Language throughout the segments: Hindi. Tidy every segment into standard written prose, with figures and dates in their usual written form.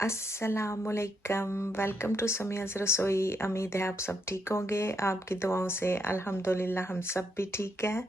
अस्सलामुअलैकुम। वेलकम टू समियाज़ रसोई। उम्मीद है आप सब ठीक होंगे। आपकी दुआओं से अल्हम्दुलिल्लाह हम सब भी ठीक हैं।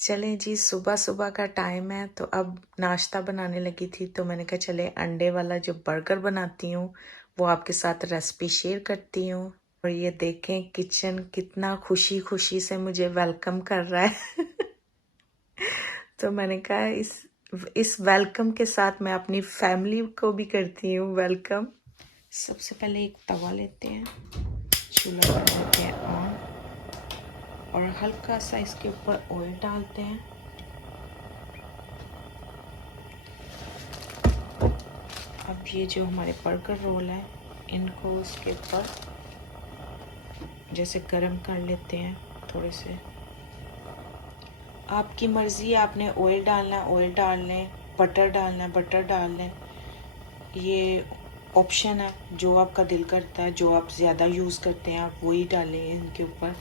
चलें जी, सुबह सुबह का टाइम है तो अब नाश्ता बनाने लगी थी, तो मैंने कहा चले अंडे वाला जो बर्गर बनाती हूँ वो आपके साथ रेसिपी शेयर करती हूँ। और ये देखें किचन कितना खुशी खुशी से मुझे वेलकम कर रहा है। तो मैंने कहा इस वेलकम के साथ मैं अपनी फैमिली को भी करती हूँ वेलकम। सबसे पहले एक तवा लेते हैं, चूल्हा कर देते हैं ऑन और हल्का सा इसके ऊपर ऑयल डालते हैं। अब ये जो हमारे बर्गर रोल है इनको उसके ऊपर जैसे गरम कर लेते हैं थोड़े से। आपकी मर्ज़ी है, आपने ऑयल डालना है ऑयल डाल लें, बटर डालना है बटर डाल लें, ये ऑप्शन है। जो आपका दिल करता है, जो आप ज़्यादा यूज़ करते हैं आप वही डालें इनके ऊपर।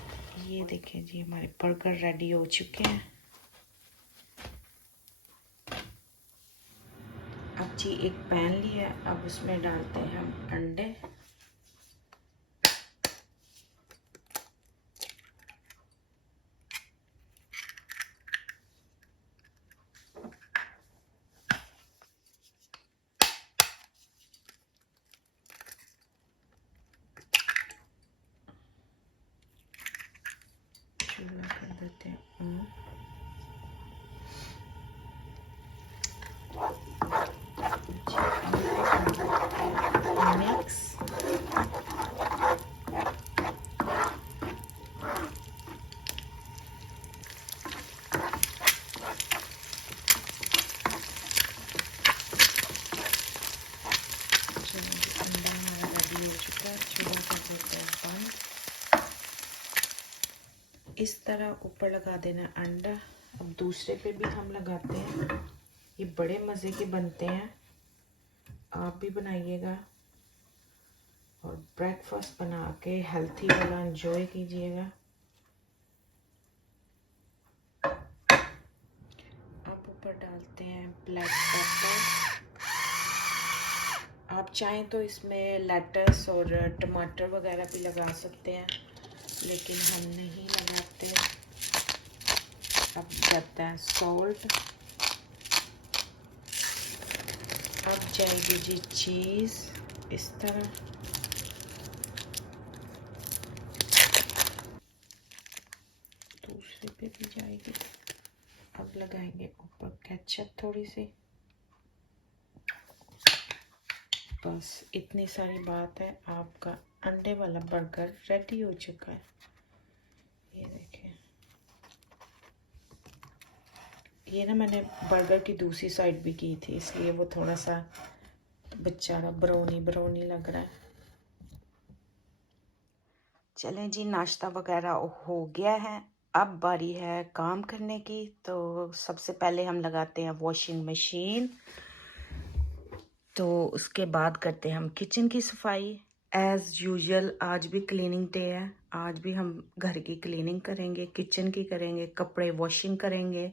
ये देखें जी, हमारे बर्गर रेडी हो चुके हैं। अब जी एक पैन लिया, अब उसमें डालते हैं हम अंडे। चूल्हा कर देते हैं ऑन। मिक्स। अंडा हमारा रेडी हो चुका है, चूल्हा कर देते हैं बंद। इस तरह ऊपर लगा देना अंडा। अब दूसरे पे भी हम लगाते हैं। ये बड़े मज़े के बनते हैं, आप भी बनाइएगा और ब्रेकफास्ट बना के हेल्थी वाला एंजॉय कीजिएगा। अब ऊपर डालते हैं ब्लैक पेपर। आप चाहें तो इसमें लेटस और टमाटर वगैरह भी लगा सकते हैं, लेकिन हम नहीं लगाते। अब जाता है सॉल्ट। अब जाएगी जी चीज़ इस तरह। दूसरे पे भी जाएगी। अब लगाएंगे ऊपर केचप थोड़ी सी। बस इतनी सारी बात है, आपका अंडे वाला बर्गर रेडी हो चुका है। ये देखें, ये ना मैंने बर्गर की दूसरी साइड भी की थी, इसलिए वो थोड़ा सा बेचारा ब्राउनी ब्राउनी लग रहा है। चलें जी, नाश्ता वगैरह हो गया है, अब बारी है काम करने की। तो सबसे पहले हम लगाते हैं वॉशिंग मशीन, तो उसके बाद करते हैं हम किचन की सफाई। एज़ यूजुअल आज भी क्लीनिंग डे है, आज भी हम घर की क्लीनिंग करेंगे, किचन की करेंगे, कपड़े वॉशिंग करेंगे,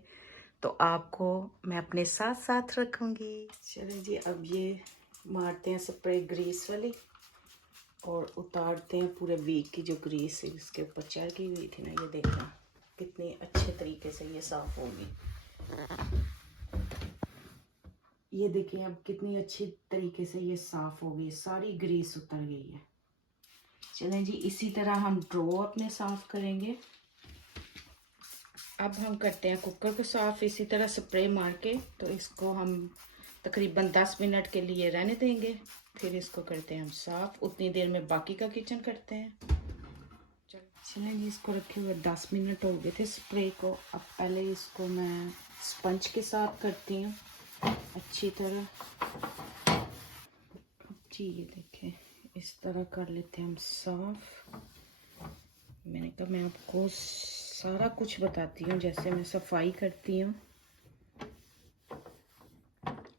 तो आपको मैं अपने साथ साथ रखूँगी। चलिए जी, अब ये मारते हैं स्प्रे ग्रीस वाली और उतारते हैं पूरे वीक की जो ग्रीस इसके ऊपर चढ़ी हुई थी ना। ये देखना कितनी अच्छे तरीके से ये साफ़ होगी। ये देखिए अब कितनी अच्छी तरीके से ये साफ़ हो गई, सारी ग्रीस उतर गई है। चलें जी, इसी तरह हम ड्रो अपने साफ़ करेंगे। अब हम करते हैं कुकर को साफ़ इसी तरह स्प्रे मार के। तो इसको हम तकरीबन 10 मिनट के लिए रहने देंगे, फिर इसको करते हैं हम साफ़। उतनी देर में बाकी का किचन करते हैं। चलें जी, इसको रखे हुए 10 मिनट हो गए थे स्प्रे को। अब पहले इसको मैं स्पंज के साथ करती हूँ अच्छी तरह। जी ये देखें, इस तरह कर लेते हैं हम साफ़। मैंने कहा मैं आपको सारा कुछ बताती हूँ जैसे मैं सफाई करती हूँ।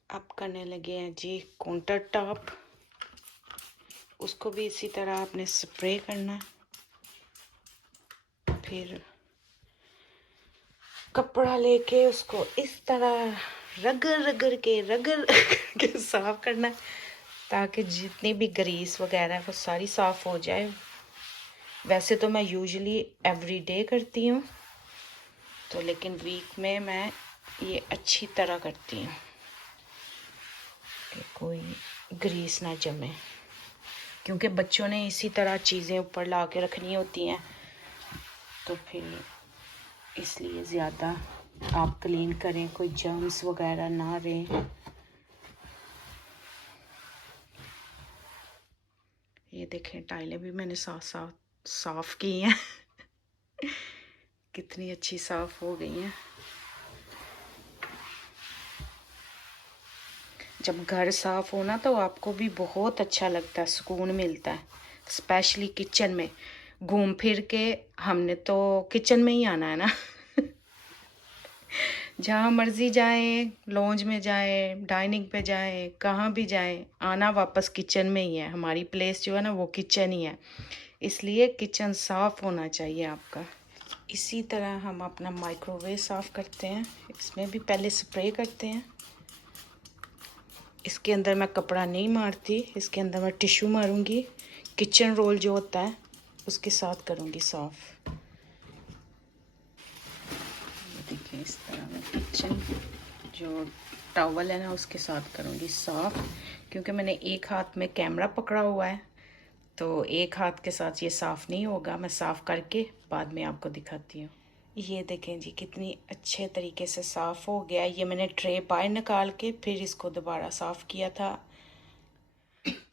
अब करने लगे हैं जी काउंटर टॉप, उसको भी इसी तरह आपने स्प्रे करना है। फिर कपड़ा लेके उसको इस तरह रगड़ रगड़ के साफ करना है। ताकि जितनी भी ग्रीस वगैरह है वो सारी साफ़ हो जाए। वैसे तो मैं यूजुअली एवरी डे करती हूँ, तो लेकिन वीक में मैं ये अच्छी तरह करती हूँ कि कोई ग्रीस ना जमे, क्योंकि बच्चों ने इसी तरह चीज़ें ऊपर ला के रखनी होती हैं, तो फिर इसलिए ज़्यादा आप क्लीन करें, कोई जर्म्स वगैरह ना रहें। ये देखें टाइलें भी मैंने साफ की हैं कितनी अच्छी साफ हो गई हैं। जब घर साफ हो ना तो आपको भी बहुत अच्छा लगता है, सुकून मिलता है, स्पेशली किचन में घूम फिर के। हमने तो किचन में ही आना है ना जहाँ मर्जी जाएं, लॉन्ज में जाएं, डाइनिंग पे जाएं, कहाँ भी जाएं, आना वापस किचन में ही है। हमारी प्लेस जो है ना वो किचन ही है, इसलिए किचन साफ़ होना चाहिए आपका। इसी तरह हम अपना माइक्रोवेव साफ़ करते हैं। इसमें भी पहले स्प्रे करते हैं। इसके अंदर मैं कपड़ा नहीं मारती, इसके अंदर मैं टिश्यू मारूंगी। किचन रोल जो होता है उसके साथ करूंगी साफ़। देखिए इस तरह मैं किचन जो टॉवल है ना उसके साथ करूंगी साफ़, क्योंकि मैंने एक हाथ में कैमरा पकड़ा हुआ है, तो एक हाथ के साथ ये साफ़ नहीं होगा। मैं साफ़ करके बाद में आपको दिखाती हूँ। ये देखें जी कितनी अच्छे तरीके से साफ़ हो गया। ये मैंने ट्रे बाहर निकाल के फिर इसको दोबारा साफ़ किया था।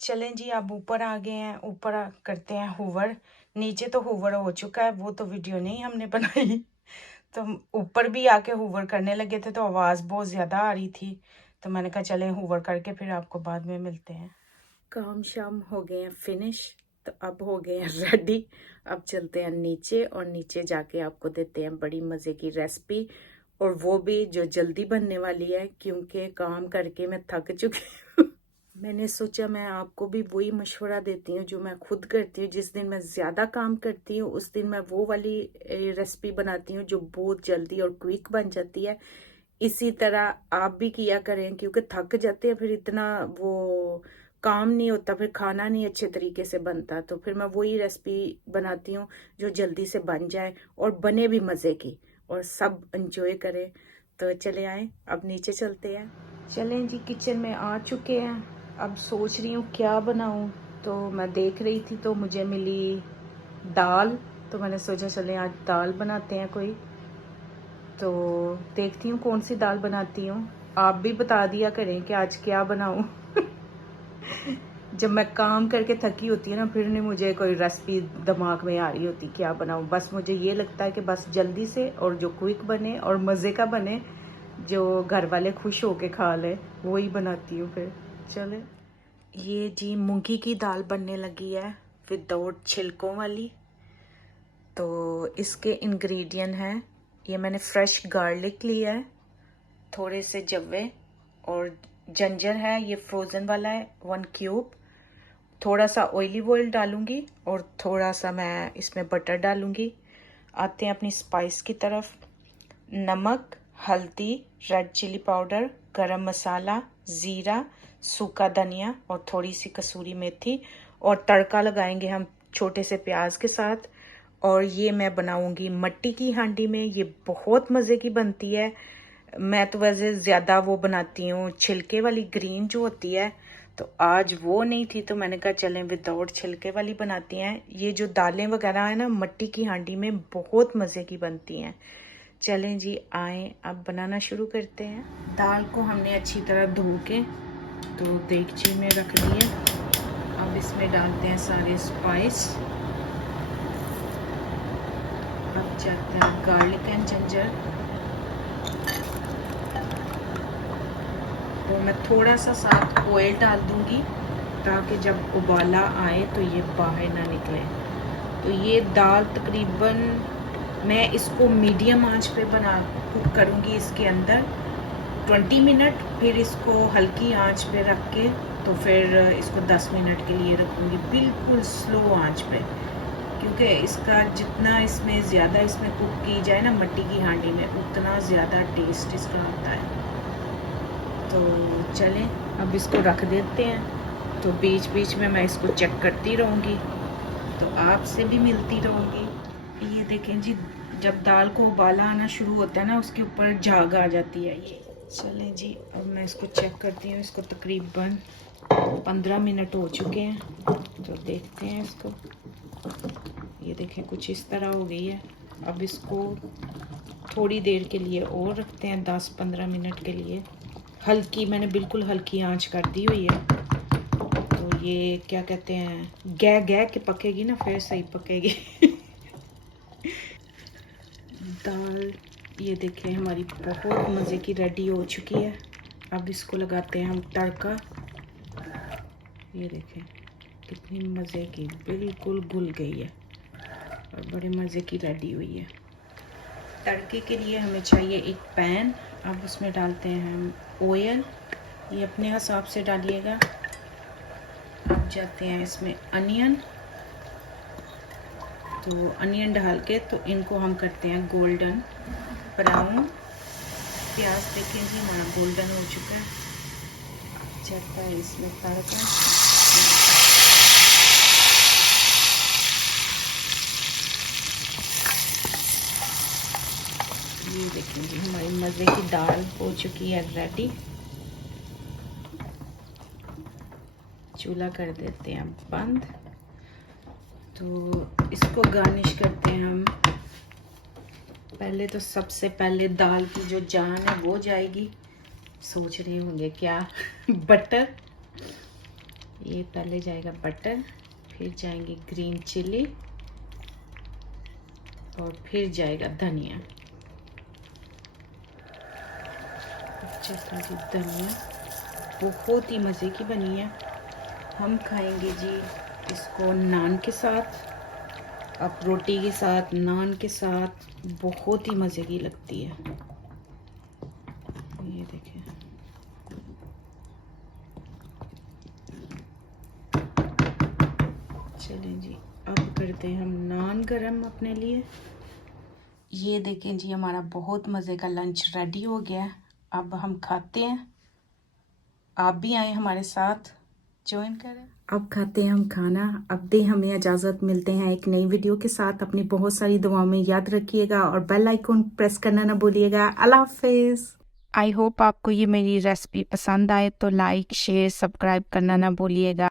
चलें जी अब ऊपर आ गए हैं, ऊपर करते हैं हूवर। नीचे तो हूवर हो चुका है, वो तो वीडियो नहीं हमने बनाई। तो ऊपर भी आके हूवर करने लगे थे, तो आवाज़ बहुत ज़्यादा आ रही थी, तो मैंने कहा चलें हूवर करके फिर आपको बाद में मिलते हैं। काम शाम हो गए हैं फिनिश, तो अब हो गए हैं रेडी। अब चलते हैं नीचे, और नीचे जाके आपको देते हैं बड़ी मज़े की रेसिपी, और वो भी जो जल्दी बनने वाली है, क्योंकि काम करके मैं थक चुकी हूँ। मैंने सोचा मैं आपको भी वही मशवरा देती हूँ जो मैं खुद करती हूँ। जिस दिन मैं ज़्यादा काम करती हूँ उस दिन मैं वो वाली रेसिपी बनाती हूँ जो बहुत जल्दी और क्विक बन जाती है। इसी तरह आप भी किया करें, क्योंकि थक जाते हैं फिर इतना वो काम नहीं होता, फिर खाना नहीं अच्छे तरीके से बनता। तो फिर मैं वही रेसिपी बनाती हूँ जो जल्दी से बन जाए और बने भी मज़े की, और सब एंजॉय करें। तो चले आए अब नीचे चलते हैं। चलें जी किचन में आ चुके हैं। अब सोच रही हूँ क्या बनाऊँ, तो मैं देख रही थी तो मुझे मिली दाल, तो मैंने सोचा चलें आज दाल बनाते हैं कोई। तो देखती हूँ कौन सी दाल बनाती हूँ। आप भी बता दिया करें कि आज क्या बनाऊँ जब मैं काम करके थकी होती है ना, फिर नहीं मुझे कोई रेसिपी दिमाग में आ रही होती क्या बनाऊँ। बस मुझे ये लगता है कि बस जल्दी से और जो क्विक बने और मज़े का बने, जो घर वाले खुश होके खा ले, वही बनाती हूँ फिर। चले ये जी मूंगी की दाल बनने लगी है विदाउट छिलकों वाली। तो इसके इंग्रेडिएंट हैं, ये मैंने फ्रेश गार्लिक लिया है, थोड़े से जवे, और जिंजर है, ये फ्रोज़न वाला है 1 क्यूब। थोड़ा सा ऑलिव ऑयल डालूंगी और थोड़ा सा मैं इसमें बटर डालूंगी। आते हैं अपनी स्पाइस की तरफ। नमक, हल्दी, रेड चिली पाउडर, गरम मसाला, ज़ीरा, सूखा धनिया और थोड़ी सी कसूरी मेथी, और तड़का लगाएंगे हम छोटे से प्याज के साथ। और ये मैं बनाऊंगी मट्टी की हांडी में, ये बहुत मज़े की बनती है। मैं तो वैसे ज़्यादा वो बनाती हूँ छिलके वाली, ग्रीन जो होती है, तो आज वो नहीं थी तो मैंने कहा चलें विदाउट छिलके वाली बनाती हैं। ये जो दालें वगैरह है ना मट्टी की हांडी में बहुत मज़े की बनती हैं। चलें जी आए अब बनाना शुरू करते हैं। दाल को हमने अच्छी तरह धो के तो देगची में रख दिए। अब इसमें डालते हैं सारे स्पाइस। अब जाते हैं गार्लिक एंड जिंजर, तो मैं थोड़ा सा साथ ऑयल डाल दूंगी ताकि जब उबाला आए तो ये बाहर ना निकले। तो ये दाल तकरीबन मैं इसको मीडियम आंच पे कुक करूंगी इसके अंदर 20 मिनट, फिर इसको हल्की आंच पे रख के तो फिर इसको 10 मिनट के लिए रखूंगी बिल्कुल स्लो आंच पे, क्योंकि इसका जितना इसमें ज़्यादा इसमें कुक की जाए ना मट्टी की हांडी में, उतना ज़्यादा टेस्ट इसका आता है। तो चलें अब इसको रख देते हैं तो बीच बीच में मैं इसको चेक करती रहूँगी, तो आपसे भी मिलती रहूँगी। ये देखें जी, जब दाल को उबाला आना शुरू होता है ना, उसके ऊपर झाग आ जाती है ये। चलें जी, अब मैं इसको चेक करती हूँ। इसको तकरीबन 15 मिनट हो चुके हैं, तो देखते हैं इसको। ये देखें कुछ इस तरह हो गई है। अब इसको थोड़ी देर के लिए और रखते हैं, 10-15 मिनट के लिए। हल्की, मैंने बिल्कुल हल्की आंच कर दी हुई है। तो ये क्या कहते हैं, गह के पकेगी ना, फिर सही पकेगी। दाल ये देखें हमारी बहुत मज़े की रेडी हो चुकी है। अब इसको लगाते हैं हम तड़का। ये देखें कितनी मज़े की, बिल्कुल घुल गई है और बड़े मज़े की रेडी हुई है। तड़के के लिए हमें चाहिए एक पैन। अब उसमें डालते हैं हम ऑयल, ये अपने हिसाब से डालिएगा। अब जाते हैं इसमें अनियन। तो अनियन डाल के तो इनको हम करते हैं गोल्डन ब्राउन। प्याज देखें जी हमारा गोल्डन हो चुका है। चलता है इसमें तड़का। ये देखेंगे हमारी मज़े की दाल हो चुकी है रेडी। चूल्हा कर देते हैं बंद। तो इसको गार्निश करते हैं हम। पहले तो सबसे पहले दाल की जो जान है वो जाएगी। सोच रहे होंगे क्या? बटर। ये पहले जाएगा बटर, फिर जाएंगे ग्रीन चिली और फिर जाएगा धनिया। जी धनिया बहुत ही मज़े की बनी है। हम खाएंगे जी इसको नान के साथ। अब रोटी के साथ, नान के साथ बहुत ही मज़े की लगती है। ये देखें चलें जी, अब करते हैं हम नान गरम अपने लिए। ये देखें जी हमारा बहुत मज़े का लंच रेडी हो गया है। अब हम खाते हैं। आप भी आए हमारे साथ, ज्वाइन करें। अब खाते हैं हम खाना। अब दे हमें इजाज़त, मिलते हैं एक नई वीडियो के साथ। अपनी बहुत सारी दुआओं में याद रखिएगा और बेल आइकन प्रेस करना ना भूलिएगा। अल्लाह हाफिज़। आई होप आपको ये मेरी रेसिपी पसंद आए, तो लाइक शेयर सब्सक्राइब करना ना भूलिएगा।